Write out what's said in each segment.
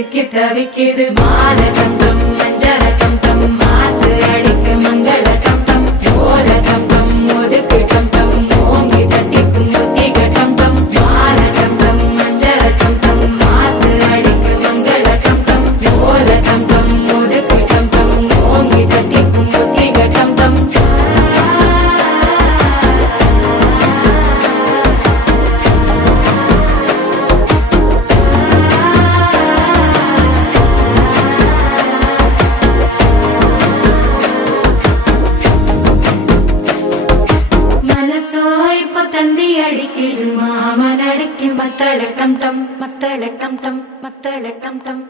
சிக்கி தவிக்குது மாலை டம் டம் மஞ்சள டம் டம் மாத்து அடிக்கு மங்கள டம் டம் ஓல டம் டம் ஒதுக்கு டம் டம் ஓங்கி தட்டிக்கும் ஒத்திக டம் டம் மாலை டம் டம் மஞ்சள டம் டம் மாத்து அடிக்கு மங்கள டம் டம் ஓல டம் டம் ஒதுக்கு டம் டம் ஓங்கி தட்டிக்கும் ஒத்திக டம் டம் தந்தி அடிக்குது மாமன் அடிக்கு மத்தள டம் டம் மத்தள டம் டம் மத்தள டம் டம்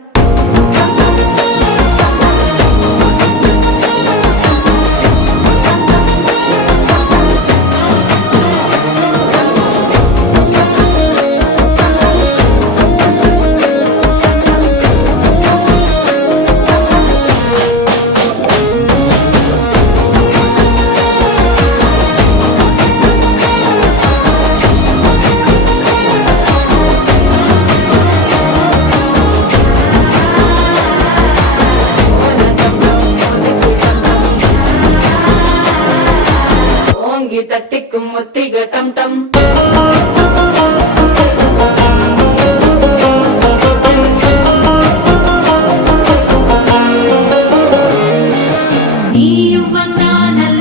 தட்டிக்கும் ஒத்திக டம் டம் நீயும் வந்தா நல்ல